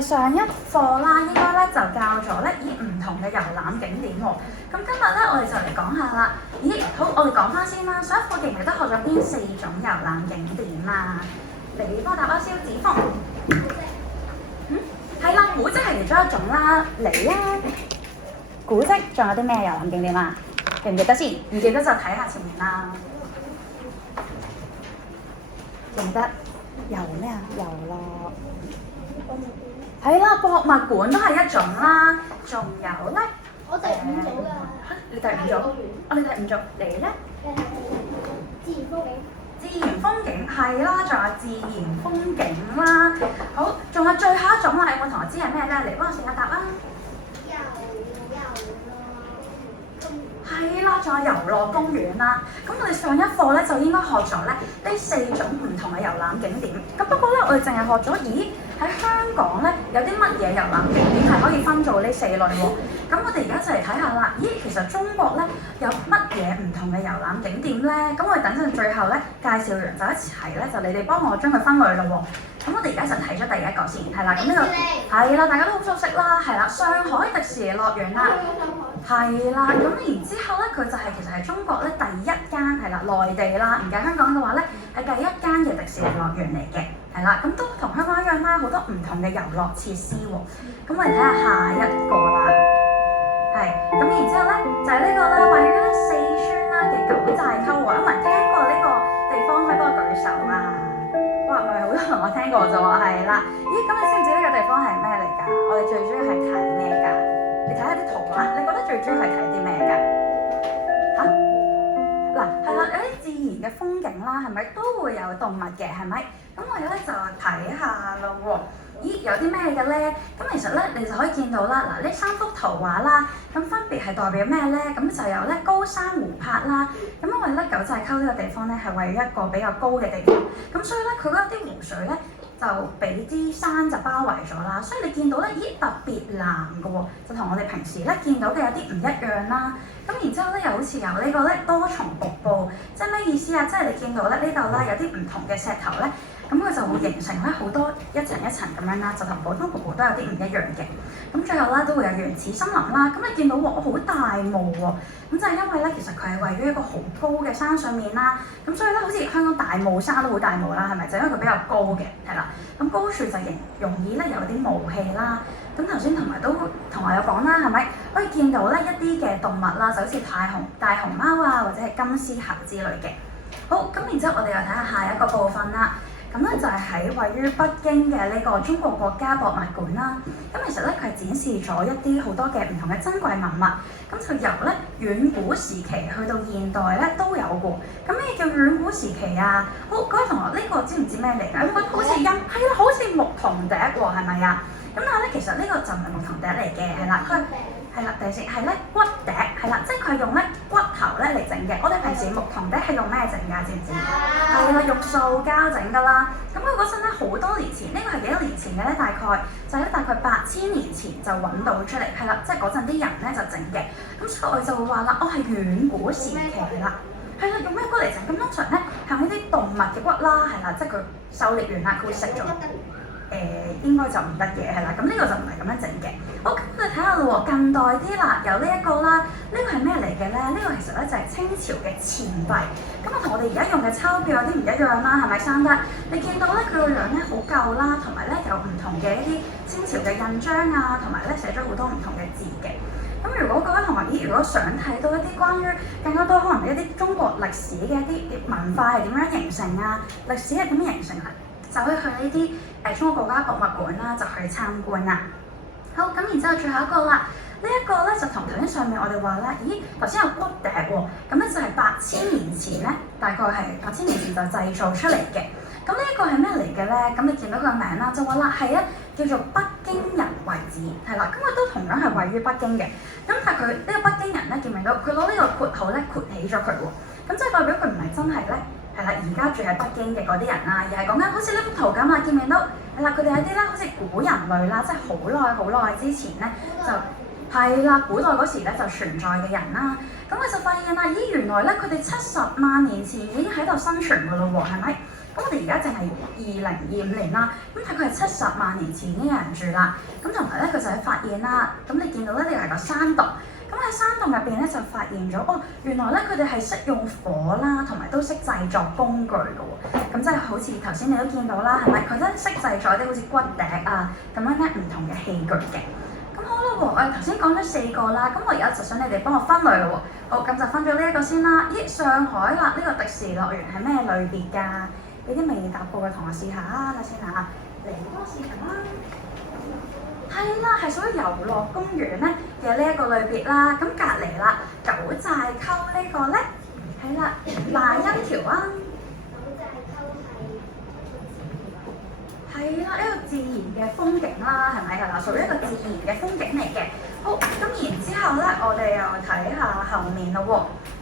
上一課啦，應該咧就教咗咧唔同嘅遊覽景點喎。咁今日咧我哋就嚟講下啦。咦，好，我哋講翻先啦。上一課記唔記得學咗邊4種遊覽景點啊？你幫我答啊，蕭子峰。係啦，古蹟係其中一種啦。你啊，古蹟仲有啲咩遊覽景點啊？記唔記得先？唔記得就睇下前面啦。記唔記得遊咩啊？遊樂。係啦，博物館都係一種啦，仲有咧，我第5組㗎。你第5組？你第5組，你咧？自然風景係啦，仲有自然風景啦。好，仲有最後一種啦，有冇同學知係咩咧？嚟幫我試下答啊！係啦，仲有遊樂公園啦。咁我哋上一課咧就應該學咗咧呢4種唔同嘅遊覽景點。咁不過咧，我哋淨係學咗，喺香港咧有啲乜嘢遊覽景點係可以分做呢4類喎？咁我哋而家就嚟睇下啦。其實中國咧有乜嘢唔同嘅遊覽景點咧？咁我哋等陣最後咧介紹完就一齊咧，就你哋幫我將佢分類咯喎。咁我哋而家就睇咗第一個先，係啦。咁呢個係啦，大家都好熟悉啦，係啦，上海迪士尼樂園啦，係啦。咁然之後咧，佢就其實係中國咧第一間係啦，內地啦，唔計香港嘅話咧，係第一間嘅迪士尼樂園嚟嘅。係啦，咁都同香港一樣啦，好多唔同嘅遊樂設施喎。咁我哋睇下下一個啦，係咁然之後咧就係呢個啦，位於咧四川啦嘅九寨溝喎。有冇人聽過呢個地方？可以幫我舉手啊！哇，唔係好多同學聽過就話係啦。咁你知唔知呢個地方係咩嚟㗎？我哋最主要係睇咩㗎？你睇下啲圖畫，你覺得最主要係睇啲咩㗎？嗱，係啦，有啲自然嘅風景啦，係咪都會有動物嘅？係咪？咁我哋咧就睇下咯喎。有啲咩嘅咧？咁其實咧，你就可以見到啦。嗱，呢3幅圖畫啦，咁分別係代表咩咧？咁就有咧高山湖泊啦。咁因為咧九寨溝呢個地方咧係位於一個比較高嘅地方，咁所以咧佢嗰啲湖水咧就俾啲山就包圍咗啦。所以你見到咧，特別藍嘅喎，就同我哋平時咧見到嘅有啲唔一樣啦。咁然之後咧，又好似有呢個咧多重瀑布，即係咩意思啊？即係你見到咧呢度啦，有啲唔同嘅石頭咧，咁佢就會形成咧好多一層一層咁樣啦，就同普通瀑布都有啲唔一樣嘅。咁最後咧都會有原始森林啦。咁你見到好大霧喎，咁就係因為咧其實佢係位於一個好高嘅山上面啦。咁所以咧好似香港大霧山都好大霧啦，係咪？就因為佢比較高嘅，係啦。咁高處就容易咧有啲霧氣啦。咁頭先同埋都同學有講啦，係咪可以見到咧一啲嘅動物啦，就好似大熊貓啊，或者係金絲猴之類嘅。好，咁然之後我哋又睇下下一個部分啦。咁咧就係喺位於北京嘅呢個中國國家博物館啦。咁其實咧佢係展示咗一啲好多嘅唔同嘅珍貴文物。咁就由咧遠古時期去到現代咧都有嘅。咁咩叫遠古時期啊？好，各位同學，呢個知唔知咩嚟㗎？我覺得好似係啦，好似牧童笛喎，係咪啊？咁但係咧，其實呢個就唔係牧童笛嚟嘅，係啦，佢係啦，第四係咧骨笛，係啦，即係佢係用咧骨頭咧嚟整嘅。我哋平時牧童笛係用咩整㗎？知唔知？係啦，用塑膠整㗎啦。咁佢嗰陣咧好多年前，呢個係幾多年前嘅咧？大概8000年前就揾到出嚟，係啦，即係嗰陣啲人咧就整嘅。咁所以我哋就會話啦，係遠古時期啦。係啦，用咩骨嚟整？咁通常咧係呢啲動物嘅骨啦，係啦，即係佢狩獵完啦，佢會食咗。應該就唔得嘅，係啦，咁呢個就唔係咁樣整嘅。好，咁我哋睇下咯喎，近代啲啦，有呢一個啦，呢個係咩嚟嘅咧？呢個其實咧就係清朝嘅錢幣。咁啊，同我哋而家用嘅鈔票有啲唔一樣啦，係咪生得？你見到咧佢個樣咧好舊啦，同埋咧有唔同嘅一啲清朝嘅印章啊，同埋咧寫咗好多唔同嘅字嘅。咁如果各位同學如果想睇到一啲關於更加多可能一啲中國歷史嘅一啲文化係點樣形成啊，歷史係點樣形成啊？就可以去呢啲中國國家博物館啦，就去參觀啦。好，咁然之後最後一個啦，呢一個咧就同頭先上面我哋話啦，頭先有骨笛喎，咁咧就係8000年前咧，大概係8000年前就製造出嚟嘅。咁呢一個係咩嚟嘅咧？咁你見到佢個名啦，就話啦係叫做北京人遺址，係啦，咁佢都同樣係位於北京嘅。咁但係佢呢個北京人咧，見唔見到佢攞呢個括號咧括起咗佢喎？咁即係代表佢唔係真係咧。係啦，而家住喺北京嘅嗰啲人啦，而係講緊好似呢幅圖咁啊，見唔見到？係啦，佢哋有啲咧好似古人類啦，即係好耐之前咧就係啦，古代嗰時咧就存在嘅人啦。咁佢就發現啦，原來咧佢哋70萬年前已經喺度生存㗎咯喎，係咪？咁我哋而家淨係2025年啦，咁大概係70萬年前已經有人住啦。咁同埋咧，佢就係發現啦，咁你見到咧，呢度係個山洞。咁喺山洞入邊咧就發現咗，哦，原來咧佢哋係識用火啦，同埋都識製作工具嘅喎。咁即係好似頭先你都見到啦，係咪？佢都識製作啲好似骨笛啊咁樣咧唔同嘅器具嘅。咁好啦喎，我哋頭先講咗4個啦，咁我而家就想你哋幫我分類咯喎。好，咁就分咗呢一個先啦。咦，上海啦，呢個迪士尼樂園係咩類別㗎？有啲未答過嘅同學試下啊，睇先嚇。嚟多試下啦。係啦，係屬於遊樂公園咧嘅呢一個類別啦。咁隔離啦，九寨溝呢個咧，係啦，賴恩橋啊。係啦，一個自然嘅風景啦，係咪？係啦，屬於一個自然嘅風景嚟嘅。好，咁然之後咧，我哋又睇下後面咯喎。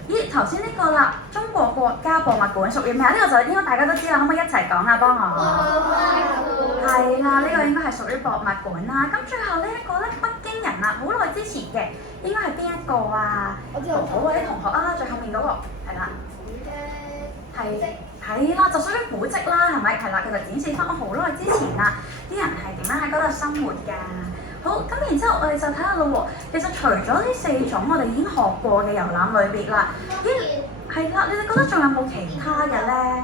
咦，頭先呢個啦，中國國家博物館屬於咩啊？呢個就應該大家都知啦，可唔可以一齊講啊？幫我。係啦，呢個應該係屬於博物館啦。咁最後呢一個咧，北京人啦，好耐之前嘅，應該係邊一個啊？我知道。好啊，啲同學啊，最後面嗰個係啦。係啦，就屬於古蹟啦，係咪？係啦，佢就展示翻我好耐之前啦，啲人係點樣喺嗰度生活㗎。好，咁然之後我哋就睇下咯喎。其實除咗呢4種我哋已經學過嘅遊覽類別啦，咦，係啦，你哋覺得仲有冇其他嘅咧？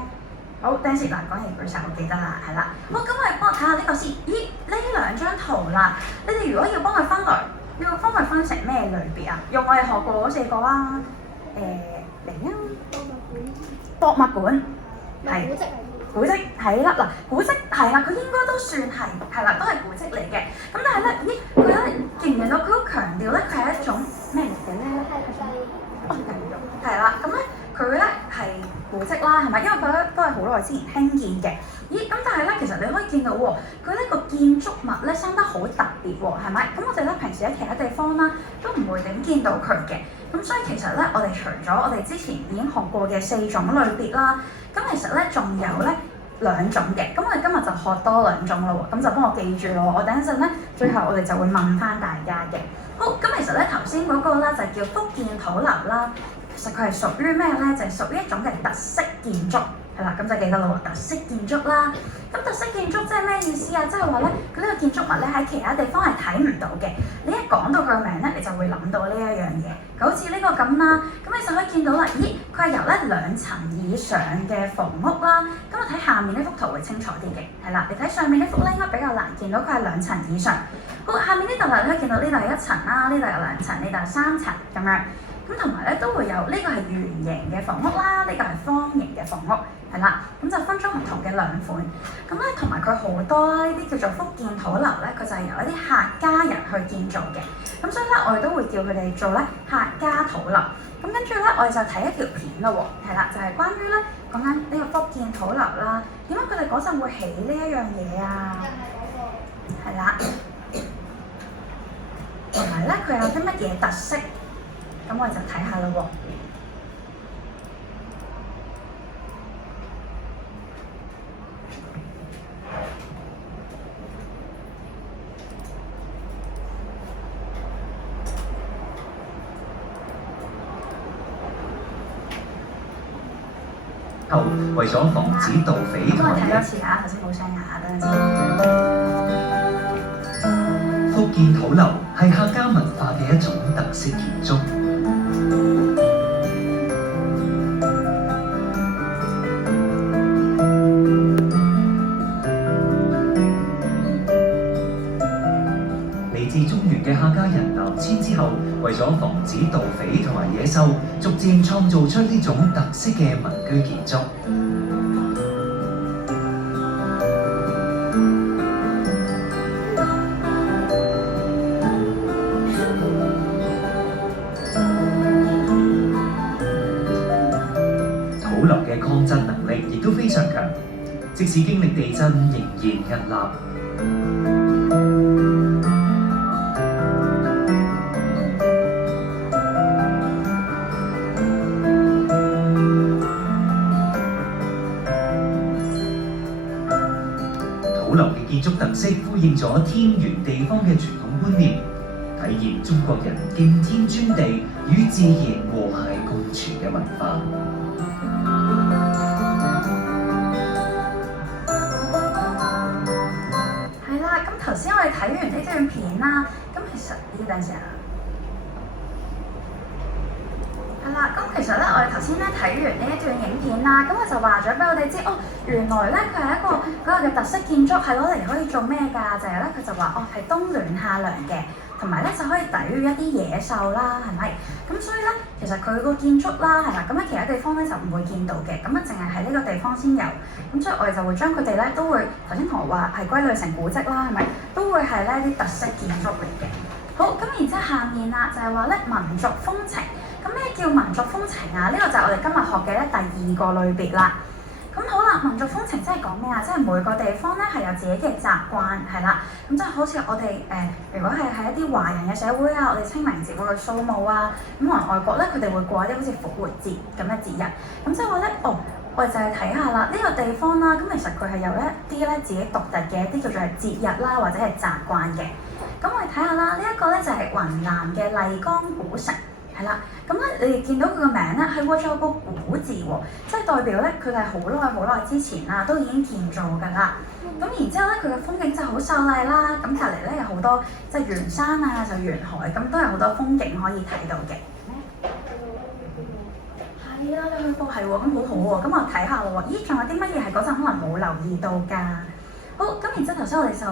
好，等陣先嗱，講起舉手，我記得啦，係啦。好，咁我哋幫我睇下呢個先。咦，呢2張圖啦，你哋如果要幫佢分類，要幫佢分成咩類別啊？用我哋學過嗰4個啊。嚟啊！博物館。係古蹟係啦，嗱，古蹟係啦，佢應該都算係啦，都係古蹟嚟嘅。咁但係咧，咦，佢咧見唔見到佢好強調咧，佢係一種咩嚟嘅咧？哦，教育係啦，咁咧佢咧係古蹟啦，係咪？因為佢咧都係好耐之前興建嘅。咦，咁但係咧，其實你可以見到喎，佢呢個建築物咧生得好特別喎，係咪？咁我哋咧平時喺其他地方啦，都唔會點見到佢嘅。咁所以其實咧，我哋除咗我哋之前已經學過嘅4種類別啦，咁其實咧仲有咧2種嘅。咁我哋今日就學多2種咯喎，咁就幫我記住咯。我等一陣咧，最後我哋就會問翻大家嘅。好，咁其實咧頭先嗰個啦就叫福建土樓啦，其實佢係屬於咩咧？就係屬於一種嘅特色建築。係啦，咁就記得啦喎，特色建築啦。咁特色建築即係咩意思啊？即係話咧，佢呢個建築物咧喺其他地方係睇唔到嘅。你一講到佢個名咧，你就會諗到呢一樣嘢。好似呢個咁啦，咁你就可以見到啦。咦，佢係由咧2層以上嘅房屋啦。咁我睇下面呢幅圖會清楚啲嘅。係啦，你睇上面呢幅咧應該比較難見到佢係2層以上。好，下面呢度啦，你可以見到呢度係1層啦，呢度有2層，呢度有3層咁樣。咁同埋咧都會有呢個係圓形嘅房屋啦，呢個係方形嘅房屋，係啦，咁就分咗唔同嘅2款。咁咧同埋佢好多啦，呢啲叫做福建土樓咧，佢就係由一啲客家人去建造嘅。咁所以咧我哋都會叫佢哋做咧客家土樓。咁跟住咧我哋就睇一條片咯喎，係啦，就係關於咧講緊呢個福建土樓啦，點解佢哋嗰陣會起呢一樣嘢啊？係啦，同埋咧佢有啲乜嘢特色？咁我哋就睇下咯喎。為咗防止盜匪同埋睇多次啊，頭先冇聲啊，等陣先。福建土樓係客家文化嘅一種特色建築。嚟自中原嘅客家人南遷之後，為咗防止盜匪同埋野獸，逐漸創造出呢種特色嘅民居建築。土樓嘅抗震能力亦都非常強，即使經歷地震仍然屹立。土樓嘅建築特色呼應咗天圓地方嘅傳統觀念，體現中國人敬天尊地、與自然和諧共存嘅文化。頭先我哋睇完呢段片啦，咁其實等陣先啊。係啦，咁其實咧，我哋頭先咧睇完呢一段影片啦，咁佢就話咗俾我哋知，哦，原來咧佢係一個嗰個嘅特色建築，係攞嚟可以做咩㗎？就係咧，佢就話，哦，係冬暖夏涼嘅，同埋咧就可以抵禦一啲野獸啦，係咪？咁所以咧，其實佢個建築啦，係啦，咁喺其他地方咧就唔會見到嘅，咁啊淨係喺呢個地方先有，咁所以我哋就會將佢哋咧都會頭先同我話係歸類成古蹟啦，係咪？都會係咧啲特色建築嚟嘅。好，咁然之後下面啦，就係話咧民族風情。咁咩叫民族風情啊？呢個就係我哋今日學嘅咧第二個類別啦。咁好啦，民族風情即係講咩啊？即係每個地方咧係有自己嘅習慣，係啦。咁即係好似我哋如果係喺一啲華人嘅社會啊，我哋清明節會去掃墓啊。咁可能外國咧，佢哋會過一啲好似復活節咁嘅節日。咁即係話咧，我哋就係睇下啦，呢個地方啦，咁其實佢係有一啲咧自己獨特嘅一啲叫做係節日啦，或者係習慣嘅。咁我哋睇下啦，呢一個咧就係雲南嘅麗江古城。係啦，咁咧你哋見到佢個名咧係喎，仲有個古字喎，即係代表咧佢係好耐之前啦，都已經建造㗎啦。咁然之後咧，佢嘅風景就好秀麗啦。咁隔離咧有好多即係沿山啊，就沿海，咁都有好多風景可以睇到嘅。係啊，你去過係喎，咁好好喎。咁我睇下喎，咦，仲有啲乜嘢係嗰陣可能冇留意到㗎？好，咁然之後頭先我哋就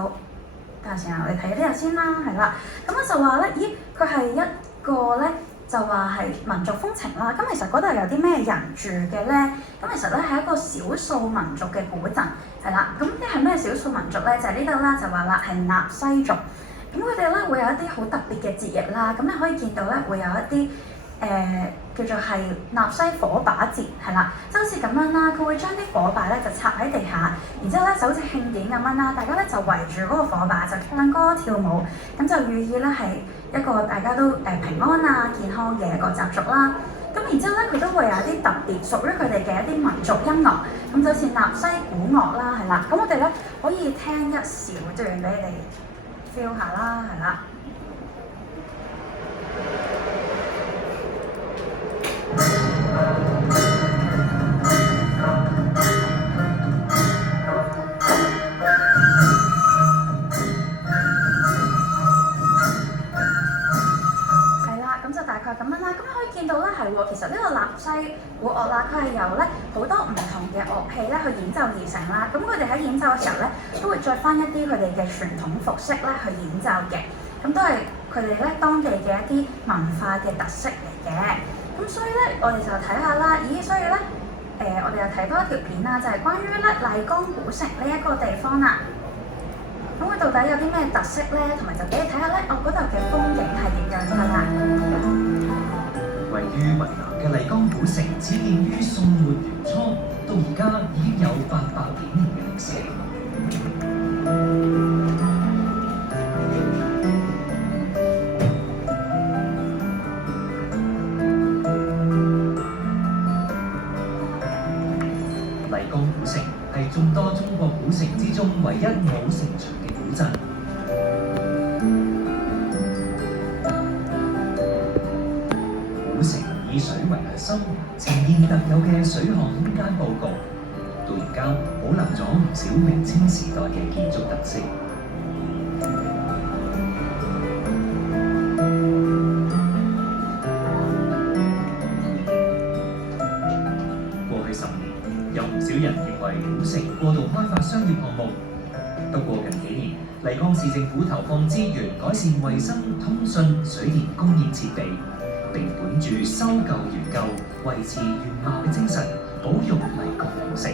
等陣先啊，我哋睇呢度先啦，係啦。咁我就話咧，咦，佢係一個咧。就話係民族風情啦，咁其實嗰度有啲咩人住嘅咧？咁其實咧係一個少數民族嘅古鎮，係啦。咁啲係咩少數民族咧？就係呢度啦，就話啦係納西族。咁佢哋咧會有一啲好特別嘅節日啦。咁你可以見到咧會有一啲叫做係納西火把節，係啦，即係好似咁樣啦。佢會將啲火把咧就插喺地下，然之後咧就好似慶典咁樣啦。大家咧就圍住嗰個火把就唱歌跳舞，咁就寓意咧係一個大家都平安啊健康嘅一個習俗啦。咁然之後咧佢都會有一啲特別屬於佢哋嘅一啲民族音樂，咁就好似納西古樂啦，係啦。咁我哋咧可以聽一小段俾你哋 feel 下啦，係啦。咁樣啦，咁可以見到咧係喎，其實呢個納西古樂啦，佢係由咧好多唔同嘅樂器咧去演奏而成啦。咁佢哋喺演奏嘅時候咧，都會着翻一啲佢哋嘅傳統服飾咧去演奏嘅。咁都係佢哋咧當地嘅一啲文化嘅特色嚟嘅。咁所以咧，我哋就睇下啦。咦，所以咧，我哋又睇多一條片啦，就係關於咧麗江古城呢一個地方啦。咁佢到底有啲咩特色咧？同埋就俾你睇下咧，嗰度嘅風景係點樣㗎啦。位於雲南嘅麗江古城，始建於宋末元初，到而家已經有800幾年嘅歷史。麗江古城係眾多中國古城之中唯一冇城牆嘅古鎮。古城以水為核心，呈現特有嘅水巷空間佈局，到而家保留咗唔少明清時代嘅建築特色。過去10年，有唔少人認為古城過度開發商業項目，不過近幾年，麗江市政府投放資源改善衛生、通訊、水電供應設備。並本住修舊研究、維持原貌嘅精神，保育麗江古城。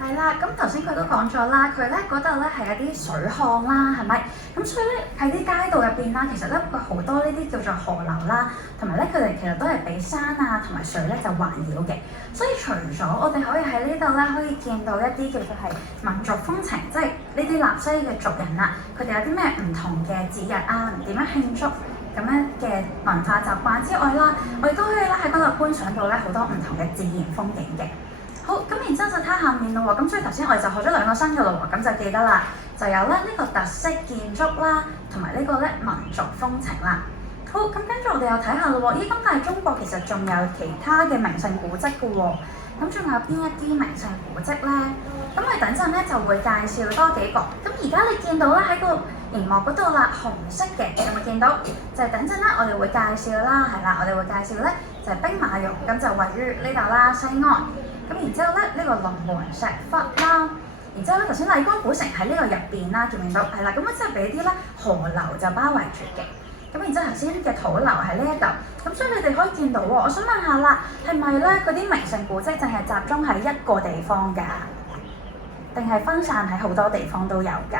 係啦，咁頭先佢都講咗啦，佢咧嗰度咧係一啲水巷啦，係咪？咁所以咧喺啲街道入邊啦，其實咧佢好多呢啲叫做河流啦，同埋咧佢哋其實都係俾山啊同埋水咧就環繞嘅。所以除咗我哋可以喺呢度咧可以見到一啲叫做係民族風情，即係呢啲納西嘅族人啦，佢哋有啲咩唔同嘅節日啊，點樣慶祝咁樣嘅文化習慣之外啦，我哋都可以咧喺嗰度觀賞到咧好多唔同嘅自然風景嘅。好，咁然之後就睇下面咯喎，咁所以頭先我哋就學咗2個新嘅咯喎，咁就記得啦，就有咧呢個特色建築啦，同埋呢個咧民族風情啦。好，咁跟住我哋又睇下咯喎，咦，咁但係中國其實仲有其他嘅名勝古蹟嘅喎，咁仲有邊一啲名勝古蹟咧？咁我哋等陣咧就會介紹多幾個。咁而家你見到咧喺個熒幕嗰度啦，紅色嘅有冇見到？就係等陣咧我哋會介紹啦，係啦，我哋會介紹咧就係兵馬俑，咁就位於呢度啦，西安。咁然之後咧呢個龍門石窟啦，然之後咧頭先麗江古城喺呢個入邊啦，見唔見到？係啦，咁咧即係俾啲咧河流就包圍住嘅。咁然之後頭先嘅土樓喺呢一度，咁所以你哋可以見到喎。我想問下啦，係咪咧嗰啲名勝古蹟淨係集中喺一個地方㗎？定係分散喺好多地方都有㗎？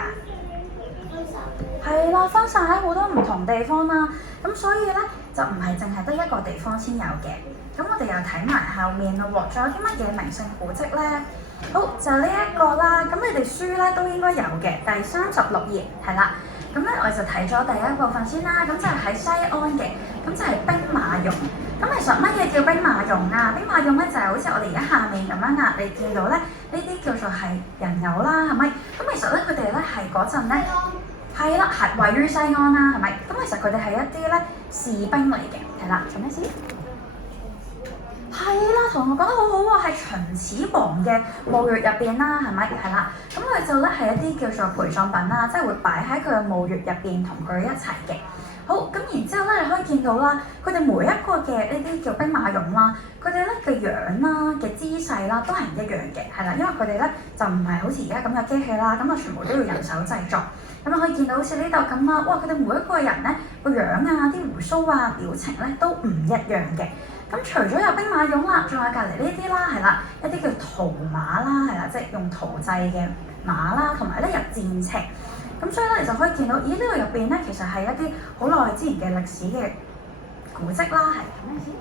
係啦，分散喺好多唔同地方啦。咁所以咧就唔係淨係得一個地方先有嘅。咁我哋又睇埋後面咯喎，仲有啲乜嘢名勝古蹟咧？好，就呢一個啦。咁你哋書咧都應該有嘅，第36頁係啦。咁咧我就睇咗第一部分先啦，咁就係喺西安嘅，咁就係兵馬俑。咁其實乜嘢叫兵馬俑啊？兵馬俑咧就係好似我哋而家下面咁樣啊，你見到咧呢啲叫做係人偶啦，係咪？咁其實咧佢哋咧係嗰陣咧係啦，係位於西安啦，係咪？咁其實佢哋係一啲咧士兵嚟嘅，係啦，做咩事？係啦，同學講得好好喎，係秦始皇嘅墓穴入邊啦，係咪？係啦，咁佢就咧係一啲叫做陪葬品啦，即係會擺喺佢嘅墓穴入邊同佢一齊嘅。好，咁然之後咧，你可以見到啦，佢哋每一個嘅呢啲叫兵馬俑啦，佢哋咧嘅樣啦、嘅姿勢啦，都係唔一樣嘅，係啦，因為佢哋咧就唔係好似而家咁嘅機器啦，咁啊全部都要人手製作。咁你可以見到好似呢度咁啦，哇！佢哋每一個人咧個樣啊、啲鬍鬚啊、表情咧都唔一樣嘅。咁除咗有兵馬俑啦，仲有隔離呢啲啦，係啦，一啲叫陶馬啦，係啦，即係用陶製嘅馬啦，同埋咧有戰車。咁所以咧，你就可以見到，咦？呢個入邊咧，其實係一啲好耐之前嘅歷史嘅古蹟啦，係咩先？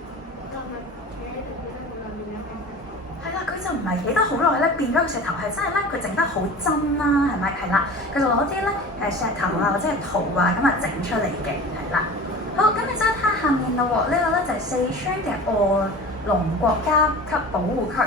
係啦，佢就唔係起得好耐咧，變咗個石頭係真係咧，佢整得好真啦，係咪？係啦，佢就攞啲咧石頭啊或者係陶啊咁啊整出嚟嘅，係啦。好，咁你再睇下面咯喎，呢個咧就係四川嘅臥龍國家級保護區，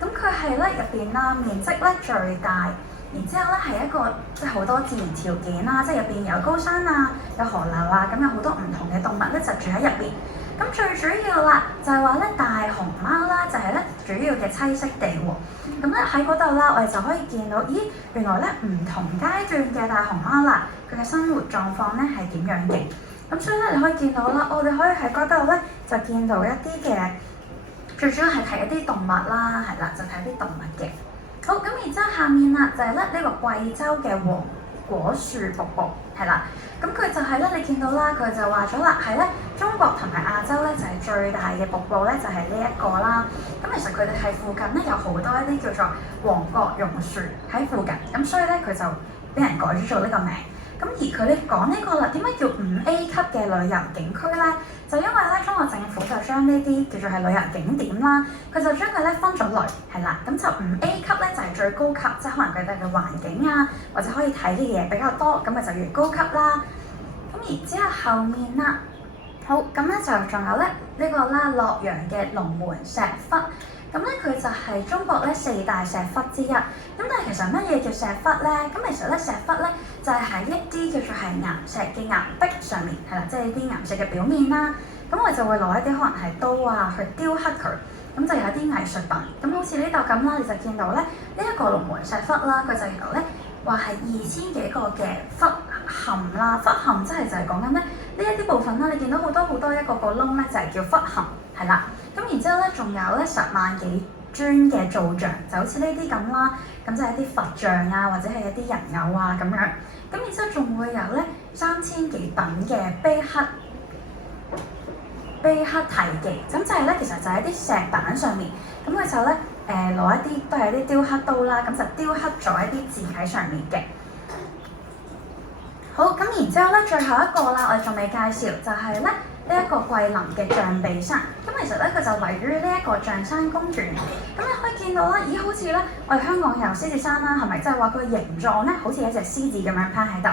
咁佢係咧入邊啦，面積咧最大。然之後咧係一個即係好多自然條件啦，即係入邊有高山啊，有河流啊，咁有好多唔同嘅動物咧就住喺入邊。咁最主要啦就係話咧大熊貓啦，就係咧主要嘅棲息地喎。咁咧喺嗰度啦，我哋就可以見到，咦，原來咧唔同階段嘅大熊貓啦，佢嘅生活狀況咧係點樣嘅？咁所以咧你可以見到啦，我哋可以喺嗰度咧就見到一啲嘅，最主要係睇一啲動物啦，係啦，就睇啲動物嘅。好，咁然之後下面啦就係咧呢個貴州嘅黃果樹瀑布，係啦，咁佢就係咧你見到啦，佢就話咗啦，係咧中國同埋亞洲咧就係最大嘅瀑布咧就係呢一個啦。咁其實佢哋係附近咧有好多一啲叫做黃角榕樹喺附近，咁所以咧佢就俾人改咗做呢個名。咁而佢哋講呢個啦，點解叫5A 級嘅旅遊景區咧？就因為咧中國政府就將呢啲叫做係旅遊景點啦，佢就將佢咧分咗類，係啦，咁就5A級咧就係最高級，即係可能佢哋嘅環境啊，或者可以睇啲嘢比較多，咁咪就越高級啦。咁然之後後面啦，好，咁咧就仲有咧呢個啦洛陽嘅龍門石窟。咁咧佢就係中國咧4大石窟之一。咁但係其實乜嘢叫石窟咧？咁其實咧石窟咧就係喺一啲叫做係岩石嘅岩壁上面，係啦，即係啲岩石嘅表面啦。咁我就會攞一啲可能係刀啊去雕刻佢，咁就有啲藝術品。咁好似呢度咁啦，你就見到咧呢一個龍門石窟啦，佢就由咧話係2000幾個嘅窟坎啦，窟坎即係就係講緊咧呢一啲部分啦。你見到好多一個個窿咧，就係叫窟坎，係啦。咁然之後咧，仲有咧10萬幾尊嘅造像，就好似呢啲咁啦。咁就係一啲佛像啊，或者係一啲人偶啊咁樣。咁然之後仲會有咧3000幾品嘅碑刻題記。咁就係咧，其實就喺啲石板上面。咁佢就咧攞一啲都係啲雕刻刀啦，咁就雕刻咗一啲字喺上面嘅。好，咁然之後咧，最後一個啦，我哋仲未介紹，就係咧。呢一個桂林嘅象鼻山，咁其實咧佢就位於呢一個象山公園。咁你可以見到啦，咦，好似咧我哋香港有獅子山啦，係咪？即係話佢形狀咧好似一隻獅子咁樣趴喺度。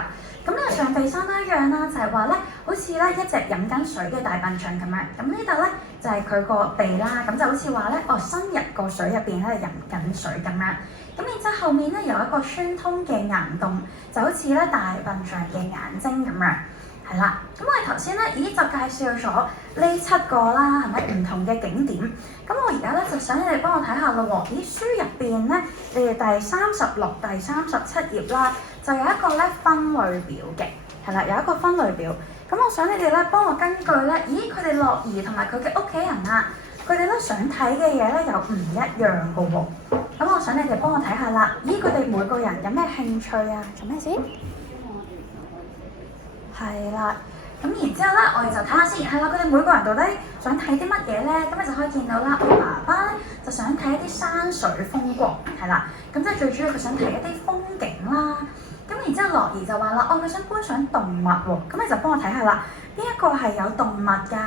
咁呢個象鼻山都一樣啦，就係話咧好似咧一隻飲緊水嘅大笨象咁樣。咁呢度咧就係佢個鼻啦，咁就好似話咧伸入個水入邊喺度飲緊水咁樣。咁然之後後面咧有一個穿通嘅岩洞，就好似咧大笨象嘅眼睛咁樣。係啦，咁我哋頭先咧，就介紹咗呢7個啦，係咪唔同嘅景點？咁我而家咧就想你哋幫我睇下咯喎。書入邊咧，你哋第36、第37頁啦，就有一個咧分類表嘅，係啦，有一個分類表。咁我想你哋咧幫我根據咧，佢哋樂兒同埋佢嘅屋企人啊，佢哋咧想睇嘅嘢咧又唔一樣嘅喎。咁我想你哋幫我睇下啦，佢哋每個人有咩興趣啊？做咩事？係啦，咁然之後咧，我哋就睇下先，係啦，佢哋每個人到底想睇啲乜嘢咧？咁你就可以見到啦，我爸爸咧就想睇一啲山水風光，係啦，咁即係最主要佢想睇一啲風景啦。咁然之後樂兒就話啦，佢想觀賞動物喎，咁你就幫我睇下啦，邊一個係有動物㗎？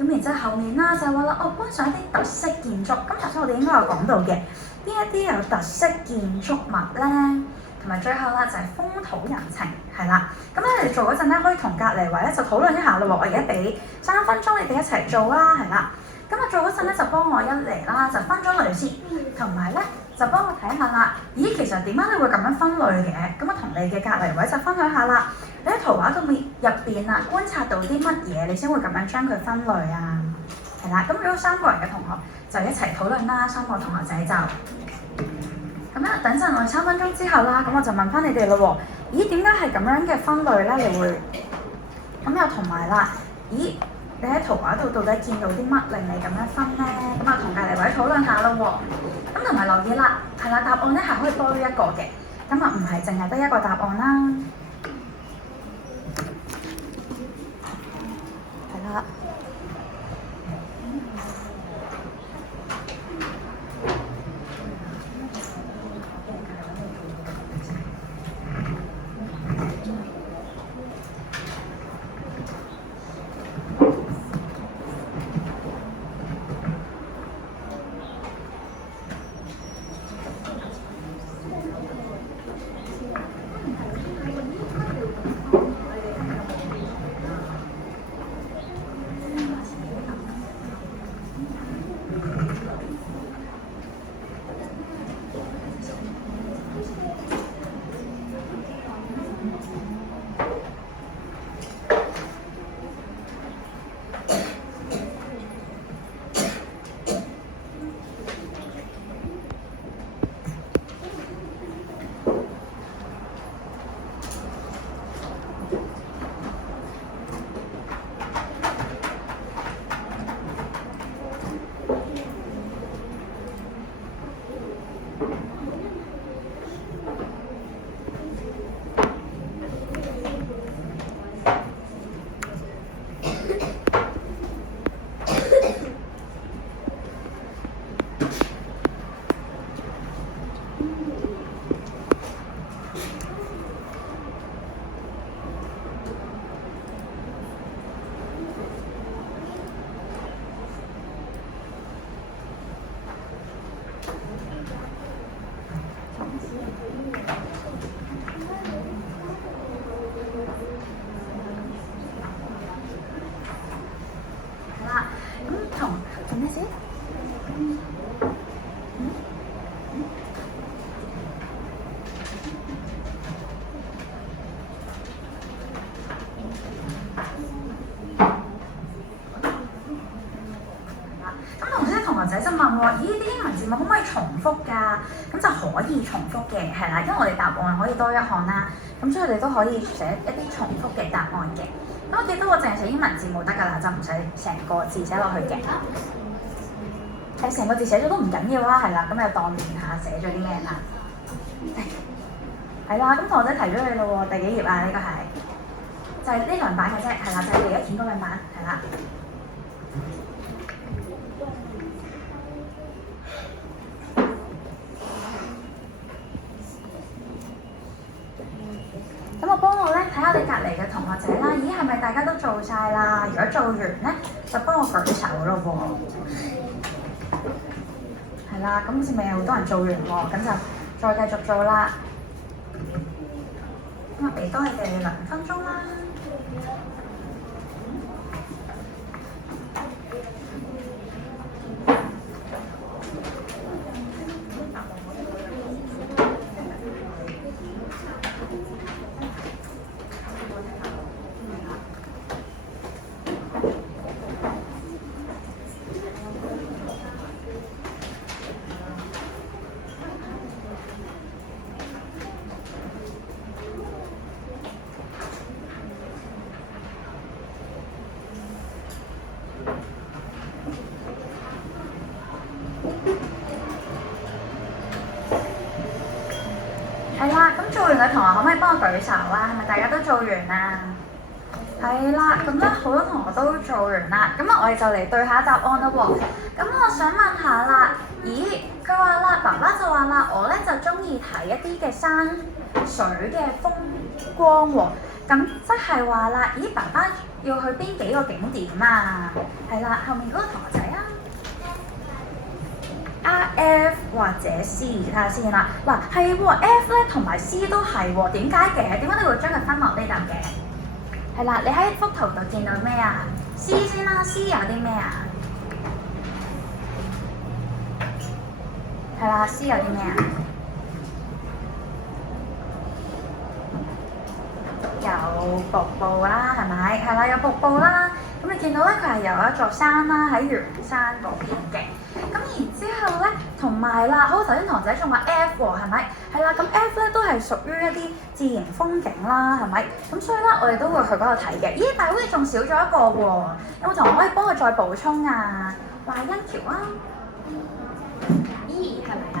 咁然之後後面啦就話啦，觀賞一啲特色建築，咁頭先我哋應該有講到嘅，邊一啲有特色建築物咧？同埋最後啦，就係風土人情，係啦。咁咧，你哋做嗰陣咧，可以同隔離位咧就討論一下咯喎。我而家俾3分鐘你哋一齊做啦，係啦。咁做嗰陣咧就幫我一嚟啦，就分咗類先，同埋咧就幫我睇下啦。其實點解你會咁樣分類嘅？咁同你嘅隔離位就分享下啦。你喺圖畫入邊啊，觀察到啲乜嘢，你先會咁樣將佢分類啊？係啦。咁如果3個人嘅同學就一齊討論啦，3個同學仔就。咁等陣我哋3分鐘之後啦，咁我就問翻你哋咯喎，點解係咁樣嘅分類咧？你會咁又同埋啦，你喺圖畫度到底見到啲乜令你咁樣分咧？咁同隔離位討論下咯喎，咁同埋留意啦，係啦，答案咧係可以多於一個嘅，咁唔係淨係得一個答案啦，係啦。仔就問我：啲英文字母可唔可以重複㗎？咁就可以重複嘅，係啦，因為我哋答案可以多一項啦，咁所以你都可以寫一啲重複嘅答案嘅。咁我記得我淨係寫英文字母得㗎啦，就唔使成個字寫落去嘅。成個字寫咗都唔緊要啦，係啦，咁就當練下寫咗啲咩啦。係啦，咁同學仔提咗你咯喎，第幾頁啊？呢個係就係呢兩版嘅啫，係啦，就係你而家填嗰兩版，係啦。咁我幫我咧睇下你隔離嘅同學仔啦，係咪大家都做晒啦？如果做完咧，就幫我舉手咯喎。係啦，咁好似未有好多人做完喎，咁就再繼續做啦。咁俾多你哋2分鐘啦。係啦，咁做完嘅同學可唔可以幫我舉手啊？係咪大家都做完啊？係啦，咁咧好多同學都做完啦，咁啊我哋就嚟對下答案啦喎。咁我想問下啦，咦佢話啦，爸爸就話啦，我咧就中意睇一啲嘅山水嘅風光喎。咁即係話啦，咦爸爸要去邊幾個景點啊？係啦，後面嗰個同學仔啊，F 或者 C 睇下先啦。嗱係喎，F 咧同埋 C 都係喎，點解嘅？點解你會將佢分落呢度嘅？係啦，你喺幅圖度見到咩啊 ？C 先啦 ，C 有啲咩啊？係啦 ，C 有啲咩啊？有瀑布啦，係咪？係啦，有瀑布啦。咁你見到咧，佢係有一座山啦，喺陽山嗰邊嘅。咁然之後咧，同埋啦，好頭先同學仔仲話 F 喎，係咪？係啦，咁 F 咧都係屬於一啲自然風景啦，係咪？咁所以咧，我哋都會去嗰度睇嘅。咦，但係好似仲少咗一個喎，有冇同學可以幫佢再補充啊？賴恩橋啊，E 係咪啊？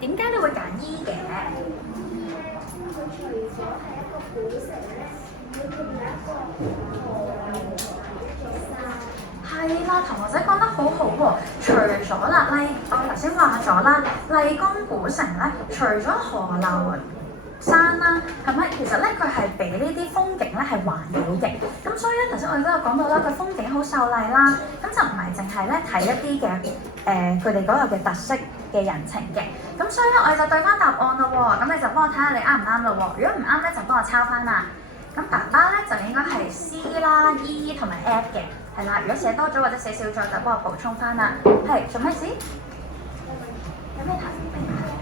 點解你會揀 E 嘅？古城咧，佢仲有一個係啦，同學仔講得好好喎。除咗啦，我頭先話咗啦，麗江古城咧，除咗河流山啦，係咪？其實咧，佢係俾呢啲風景咧係環繞嘅。咁所以咧，頭先我哋都有講到啦，佢風景好秀麗啦。咁就唔係淨係咧睇一啲嘅佢哋嗰個嘅特色嘅人情嘅。咁所以咧，我哋就對翻答案咯喎。咁你就幫我睇下你啱唔啱咯喎。如果唔啱咧，就幫我抄翻啦。咁爸爸咧就應該係 C 啦、E 同埋 F 嘅，係啦。如果寫多咗或者寫少咗，就幫我補充翻啦。係做咩事？有咩題？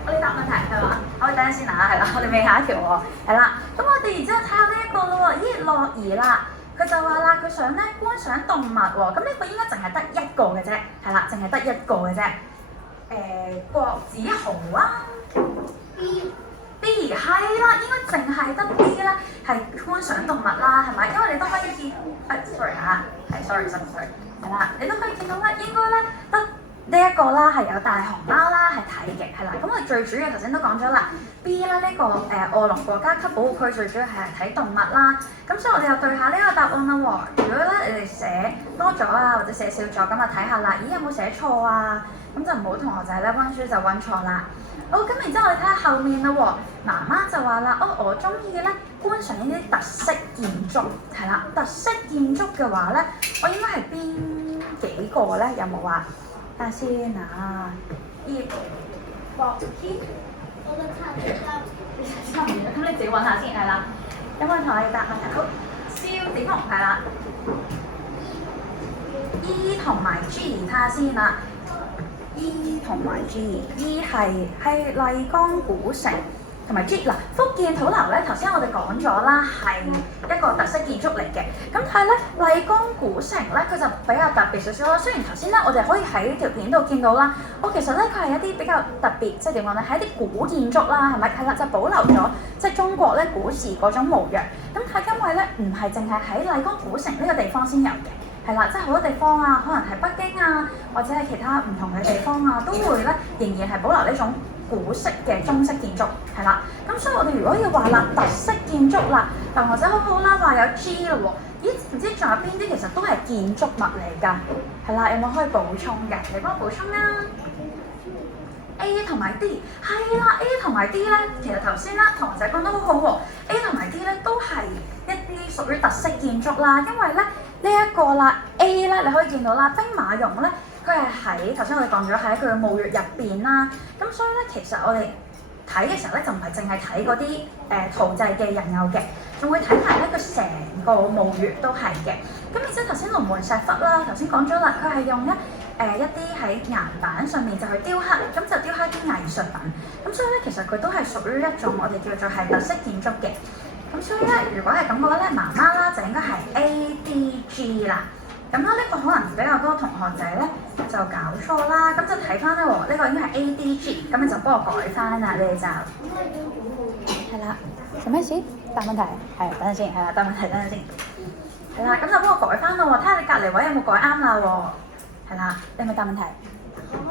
我哋答問題係嘛？我哋等陣先啊，係啦，我哋未下一條喎，係啦。咁我哋然之後睇下呢一個咯喎，咦樂兒啦，佢就話啦，佢想咧觀賞動物喎。咁呢個應該淨係得一個嘅啫，係啦，淨係得一個嘅啫。郭子豪啊，B 係啦，應該淨係得 B 咧係觀賞動物啦，係咪？因為你都可以見，sorry 嚇，係 sorry，係啦，你都可以見到咧，應該咧得呢一個啦，係有大熊貓啦，係睇嘅，係啦。咁我哋最主要頭先都講咗啦 ，B 啦呢個卧龍國家級保護區最主要係睇動物啦。咁所以我哋又對下呢個答案啦喎。如果咧你哋寫多咗啊，或者寫少咗，咁啊睇下啦，咦有冇寫錯啊？咁就唔好同學仔咧温書就温錯啦。好，咁然之後我哋睇下後面啦喎。媽媽就話啦，我中意嘅咧觀賞呢啲特色建築，係啦，特色建築嘅話咧，我應該係邊幾個咧？有冇話？睇下先啊，博天，我都差唔多，咁你自己揾下先係啦。有冇人同我哋答問題？好，燒點同係啦 ，E 同埋 G 睇下先啦 ，E 同埋 G，E 係麗江古城。同埋 G 嗱，福建土樓咧，頭先我哋講咗啦，係一個特色建築嚟嘅。咁但係咧，麗江古城咧，佢就比較特別少少啦。雖然頭先咧，我哋可以喺呢條片度見到啦，其實咧佢係一啲比較特別，即係點講咧，係一啲古建築啦，係咪？係啦，就保留咗即係中國咧古時嗰種模樣。咁但係因為咧，唔係淨係喺麗江古城呢個地方先有嘅，係啦，即係好多地方啊，可能係北京啊，或者係其他唔同嘅地方啊，都會咧仍然係保留呢種古式嘅中式建築係啦，咁所以我哋如果要話啦特色建築啦，同學仔好好啦，話有 G 咯喎，咦唔知仲有邊啲其實都係建築物嚟㗎？係啦，有冇可以補充㗎？你幫我補充啦。A 同埋 D 係啦 ，A 同埋 D 咧，其實頭先啦同學仔講得好好喎 ，A 同埋 D 咧都係一啲屬於特色建築啦，因為咧呢一個啦 A 咧你可以見到啦，兵馬俑咧。佢係喺頭先我哋講咗喺佢嘅墓穴入邊啦，咁所以咧其實我哋睇嘅時候咧就唔係淨係睇嗰啲陶製嘅人偶嘅，仲會睇埋咧佢成個墓穴都係嘅。咁然之後頭先龍門石窟啦，頭先講咗啦，佢係用一啲喺岩板上面就去雕刻，咁就雕刻啲藝術品。咁所以咧其實佢都係屬於一種我哋叫做係特色建築嘅。咁所以咧如果係咁嘅話咧，媽媽啦就應該係 A、D、G 啦。咁啦，呢個可能比較多同學仔咧就搞錯啦，咁就睇翻咧喎，呢個應該係 ADG，咁你就幫我改翻啦，你哋就係啦。做咩事？答問題係，等陣先，係啦，答問題等陣先。係啦，咁就幫我改翻啦喎，睇下你隔離位有冇改啱啦喎。係啦，你係咪答問題？可唔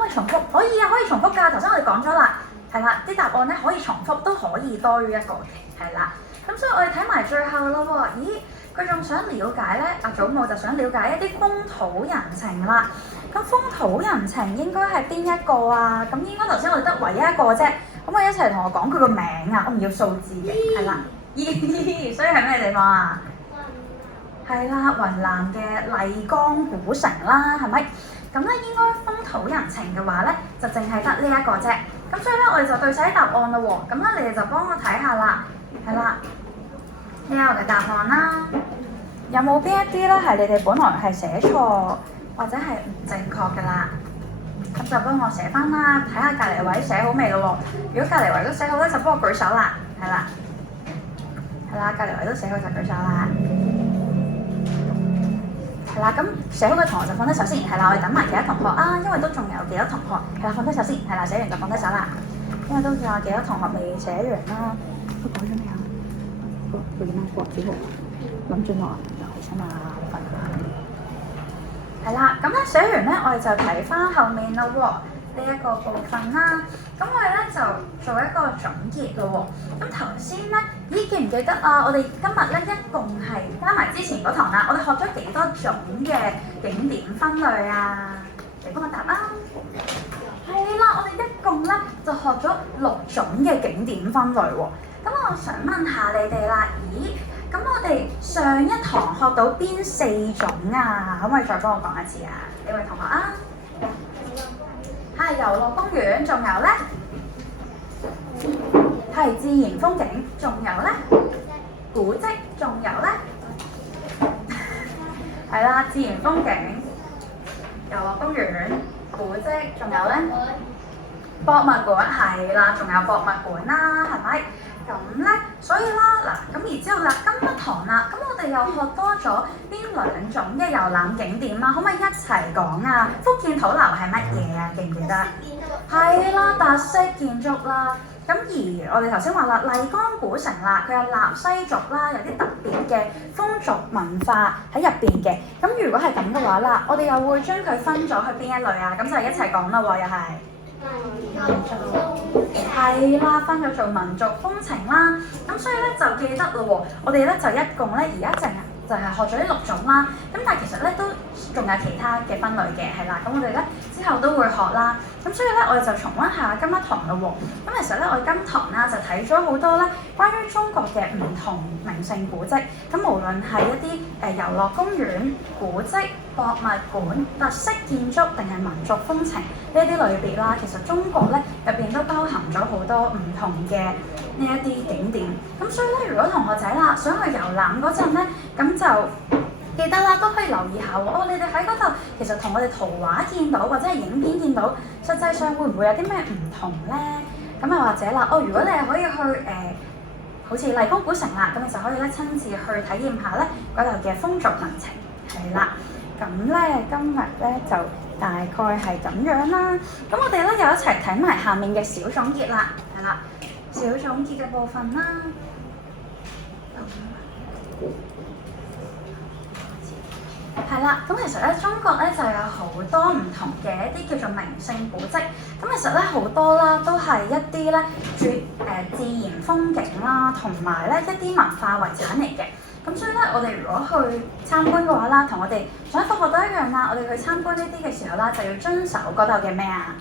可以重複？可以啊，可以重複㗎。頭先我哋講咗啦係啦，啲答案咧可以重複，都可以多於一個嘅，係啦。咁所以我哋睇埋最後咯喎，咦？佢仲想了解咧，阿祖母就想了解一啲風土人情啦。咁風土人情應該係邊一個啊？咁應該頭先我哋得唯一一個啫。咁我一齊同我講佢個名啊，我唔要數字嘅，係啦。所以係咩地方啊？係啦，雲南嘅麗江古城啦，係咪？咁咧應該風土人情嘅話咧，就淨係得呢一個啫。咁所以咧，我哋就對晒啲答案啦喎。咁咧，你哋就幫我睇下啦，係啦。呢個嘅答案啦，有冇邊一啲咧係你哋本來係寫錯或者係唔正確嘅啦？咁就幫我寫翻啦，睇下隔離位寫好未咯喎？如果隔離位都寫好咧，就幫我舉手啦，係啦，係啦，隔離位都寫好就舉手啦，係啦。咁寫好嘅同學就放低手先，係啦，我哋等埋其他同學啊，因為都仲有幾多同學係啦，放低手先，係啦，寫完就放低手啦，因為都仲有幾多同學未寫完啦。佢講咗未啊？佢點啊？郭子豪、林俊樂又係新啊，份啊。係啦，咁咧寫完咧，我哋就睇翻後面咯喎，呢一個部分啦。咁我哋咧就做一個總結咯喎。咁頭先咧，咦記唔記得啊？我哋今日咧一共係加埋之前嗰堂啦，我哋學咗幾多種嘅景點分類啊？你幫我答啊！係啦，我哋一共咧就學咗6種嘅景點分類喎。咁我想問下你哋啦，咦？咁我哋上一堂學到邊4種啊？可唔可以再幫我講一次啊？呢位同學啊，係遊樂公園，仲有咧係自然風景，仲有咧古蹟，仲有咧係啦，自然風景、遊樂公園、古蹟，仲有咧博物館，係啦，仲有博物館啦，係咪？咁咧，所以啦，嗱，咁然之後啦，今一堂啦，咁我哋又學多咗邊2種嘅遊覽景點啦，可唔可以一齊講啊？福建土樓係乜嘢啊？記唔記得？係啦，特色建築啦。咁而我哋頭先話啦，麗江古城啦，佢有納西族啦，有啲特別嘅風俗文化喺入邊嘅。咁如果係咁嘅話啦，我哋又會將佢分咗去邊一類啊？咁就一齊講啦喎，又係。係啦，分咗做民族風情啦，咁所以咧就記得咯喎，我哋咧就一共咧而家淨係就係學咗呢6種啦，咁但係其實咧都仲有其他嘅分類嘅，係啦，咁我哋咧之後都會學啦，咁所以咧我哋就重溫下今一堂咯喎，咁其實咧我哋今堂啦就睇咗好多咧關於中國嘅唔同名勝古蹟，咁無論係一啲遊樂公園、古蹟、博物館、特色建築定係民族風情呢一啲類別啦，其實中國咧入邊都包含咗好多唔同嘅呢一啲景點，咁所以咧如果同學仔啦想去遊覽嗰陣咧，咁就記得啦，都可以留意下喎。哦，你哋喺嗰度其實同我哋圖畫見到或者係影片見到，實際上會唔會有啲咩唔同咧？咁啊或者啦，哦，如果你係可以去好似麗江古城啦，咁你就可以咧親自去體驗下咧嗰度嘅風俗民情，係啦。咁咧今日咧就大概係咁樣啦。咁我哋咧又一齊睇埋下面嘅小總結啦，係啦，小總結嘅部分啦。係啦，咁其實咧中國咧就有好多唔同嘅一啲叫做名勝古蹟，咁其實咧好多啦都係一啲咧自然風景啦，同埋咧一啲文化遺產嚟嘅。咁所以咧，我哋如果去參觀嘅話啦，同我哋上一課學都一樣啦。我哋去參觀呢啲嘅時候啦，就要遵守嗰度嘅咩啊？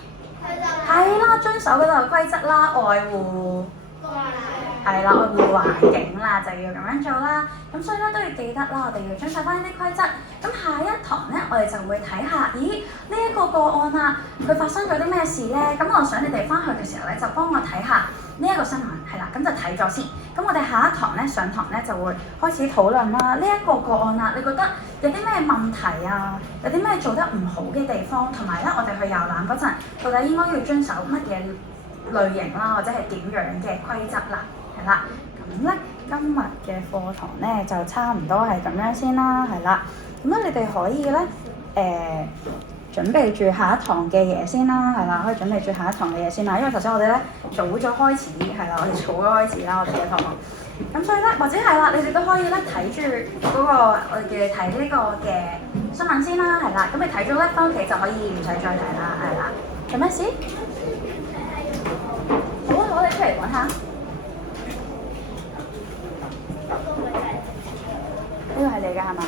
係啦，遵守嗰度嘅規則啦，愛護係啦，愛護環境啦，就要咁樣做啦。咁所以咧都要記得啦，我哋要遵守翻呢啲規則。咁下一堂咧，我哋就會睇下，咦呢一個個案啊，佢發生咗啲咩事咧？咁我想你哋翻去嘅時候咧，就幫我睇下呢一個新聞，係啦，咁就睇咗先。咁我哋下一堂咧上堂咧就會開始討論啦。呢一個個案啊，你覺得有啲咩問題啊？有啲咩做得唔好嘅地方？同埋咧，我哋去遊覽嗰陣，到底應該要遵守乜嘢類型啦，或者係點樣嘅規則啦？係啦，咁咧今日嘅課堂咧就差唔多係咁樣先啦，係啦。咁咧你哋可以咧準備住下一堂嘅嘢先啦，係啦，可以準備住下一堂嘅嘢先啦。因為頭先我哋咧早咗開始，係啦，我哋早咗開始啦，我哋嘅課。咁所以咧，或者係啦，你哋都可以咧睇住嗰個我哋嘅睇呢個嘅新聞先啦，係啦。咁你睇咗咧，翻屋企就可以唔使再睇啦，係啦。做咩事？出嚟揾下。呢個係你㗎係嘛？